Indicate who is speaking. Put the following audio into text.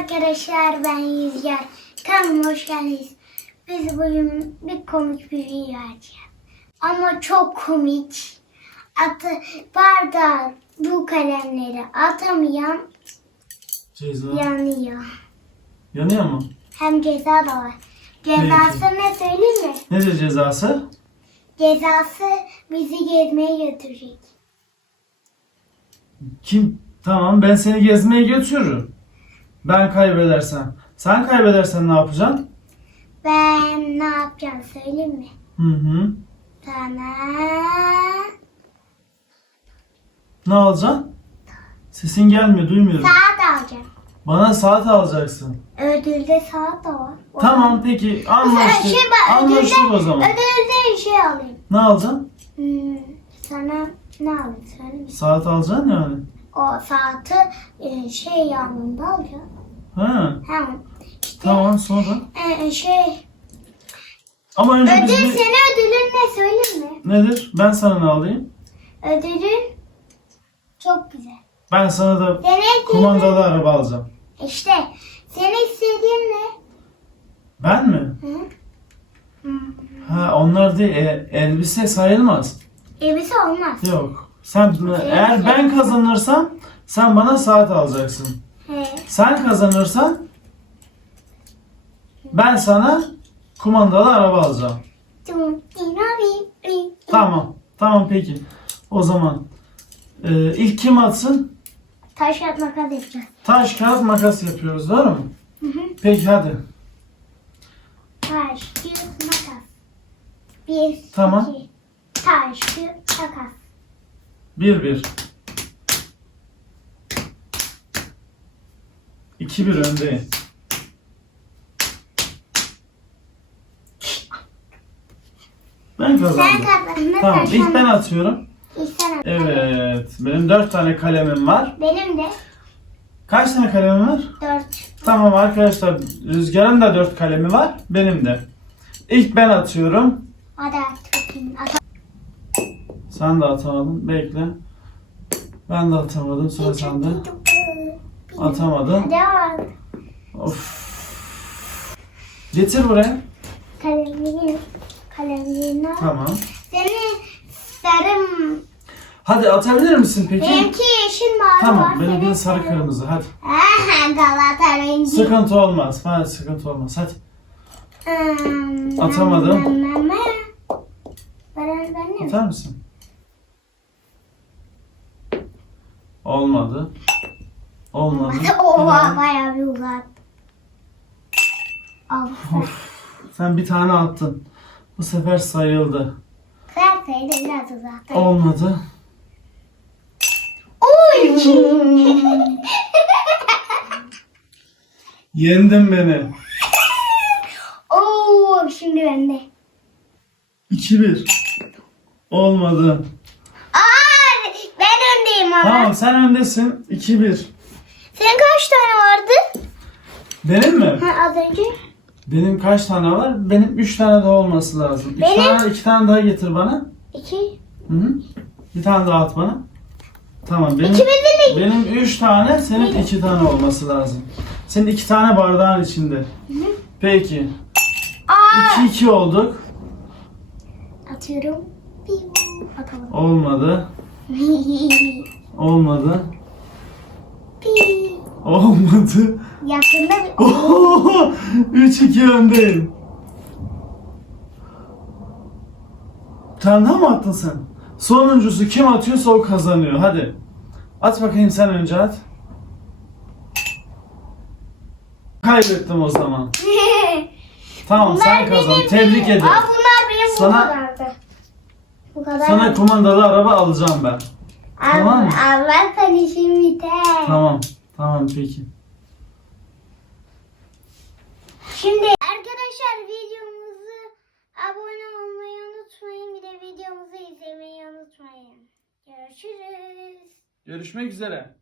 Speaker 1: arkadaşlar ben Yüzger. Kanalıma hoş geldiniz. Biz bugün bir komik bir video açacağız. Ama çok komik. Atı, bardağı bu kalemleri atamayan
Speaker 2: Ceza.
Speaker 1: yanıyor.
Speaker 2: Yanıyor mu?
Speaker 1: Hem ceza da var. Cezası ne söyleyeyim mi?
Speaker 2: Nedir cezası?
Speaker 1: Cezası bizi gezmeye götürecek.
Speaker 2: Kim? Tamam ben seni gezmeye götürürüm. Ben kaybedersem. Sen kaybedersen ne yapacaksın?
Speaker 1: Ben ne yapacağım söyleyeyim mi?
Speaker 2: Hı hı.
Speaker 1: Sana
Speaker 2: Ne alacaksın? Sesin gelmiyor duymuyorum.
Speaker 1: saat alacağım.
Speaker 2: Bana saat alacaksın.
Speaker 1: Ödülde saat da var. O
Speaker 2: Tamam peki anlaştık.
Speaker 1: Şey, ben
Speaker 2: Anlaştık
Speaker 1: ödülde-
Speaker 2: o zaman.
Speaker 1: Ödülde şey alayım.
Speaker 2: Ne alacaksın?
Speaker 1: Hmm, sana ne alayım söyleyeyim mi?
Speaker 2: Saat alacaksın yani.
Speaker 1: O saati e, şey yanında alacağım.
Speaker 2: Ha.
Speaker 1: Hem işte
Speaker 2: Tamam sonra.
Speaker 1: e, şey
Speaker 2: Ama önce
Speaker 1: ödül
Speaker 2: biz bir...
Speaker 1: sene ödülün ne söyleyeyim mi?
Speaker 2: Nedir? Ben sana ne alayım?
Speaker 1: Ödülün çok güzel.
Speaker 2: Ben sana da
Speaker 1: Senin
Speaker 2: kumandalı araba alacağım.
Speaker 1: işte senin istediğin ne?
Speaker 2: Ben mi?
Speaker 1: Hı? Hmm.
Speaker 2: Ha onlar değil. E, elbise sayılmaz.
Speaker 1: Elbise olmaz.
Speaker 2: Yok. Sen eğer ben kazanırsam sen bana saat alacaksın. Sen kazanırsan ben sana kumandalı araba alacağım. Tamam. Tamam peki. O zaman e, ilk kim atsın?
Speaker 1: Taş kağıt makas yapacağız.
Speaker 2: Taş kağıt makas yapıyoruz doğru mu?
Speaker 1: Hı hı.
Speaker 2: Peki hadi.
Speaker 1: Taş, kağıt, makas. Bir,
Speaker 2: Tamam.
Speaker 1: iki. Taş, kağıt, makas.
Speaker 2: Bir bir. İki bir öndeyim. Ben
Speaker 1: Sen
Speaker 2: kazandım.
Speaker 1: kazandın.
Speaker 2: Tamam ilk ben atıyorum.
Speaker 1: İlk sen.
Speaker 2: Evet. Benim dört tane kalemim var.
Speaker 1: Benim de
Speaker 2: Kaç tane kalemim var?
Speaker 1: dört.
Speaker 2: Tamam arkadaşlar. Rüzgar'ın da dört kalemi var. Benim de. İlk ben atıyorum.
Speaker 1: Hadi. At.
Speaker 2: Sen de atamadın. Bekle. Ben de atamadım. Sıra sende. Atamadın. Of. Getir buraya.
Speaker 1: Kalemliğin. Kalemliğin al.
Speaker 2: Tamam.
Speaker 1: Senin sarım.
Speaker 2: Hadi atabilir misin peki?
Speaker 1: Benimki yeşil mavi var.
Speaker 2: Tamam. Benimki de sarı kırmızı. Hadi.
Speaker 1: Galata rengi.
Speaker 2: Sıkıntı olmaz. Hadi sıkıntı olmaz. Hadi. Atamadım. Atar mısın? Olmadı. Olmadı.
Speaker 1: Oha bayağı bir uzat. Al.
Speaker 2: Sen bir tane attın. Bu sefer sayıldı.
Speaker 1: Sen sayıda biraz uzat.
Speaker 2: Olmadı.
Speaker 1: Oy!
Speaker 2: Yendin beni.
Speaker 1: Oo, şimdi bende.
Speaker 2: 2-1. Olmadı.
Speaker 1: Öndeyim ama.
Speaker 2: Tamam sen öndesin. 2-1.
Speaker 1: Senin kaç tane vardı?
Speaker 2: Benim mi?
Speaker 1: Ha, az önce.
Speaker 2: Benim kaç tane var? Benim 3 tane daha olması lazım. 2
Speaker 1: Benim-
Speaker 2: tane, iki tane daha getir bana.
Speaker 1: İki.
Speaker 2: Hı -hı. Bir tane daha at bana. Tamam benim
Speaker 1: İkimizin de
Speaker 2: benim 3 tane, senin 2 tane olması lazım. Senin 2 tane bardağın içinde. Peki.
Speaker 1: Aa,
Speaker 2: 2-2 olduk.
Speaker 1: atıyorum. Piu. Atalım.
Speaker 2: Olmadı. Olmadı.
Speaker 1: Piu.
Speaker 2: Olmadı.
Speaker 1: Yakında bir...
Speaker 2: 3-2 öndeyim. Tane daha mı attın sen? Sonuncusu kim atıyorsa o kazanıyor. Hadi. At bakayım sen önce at. Kaybettim o zaman. Tamam sen kazan. Tebrik ederim.
Speaker 1: Aa, bunlar benim
Speaker 2: Sana-
Speaker 1: bu kadardı. Bu kadar.
Speaker 2: Sana kumandalı araba alacağım ben. Tamam mı?
Speaker 1: Allah seni şimdi de.
Speaker 2: Tamam. Tamam peki.
Speaker 1: Şimdi arkadaşlar videomuzu abone olmayı unutmayın. Bir de videomuzu izlemeyi unutmayın. Görüşürüz.
Speaker 2: Görüşmek üzere.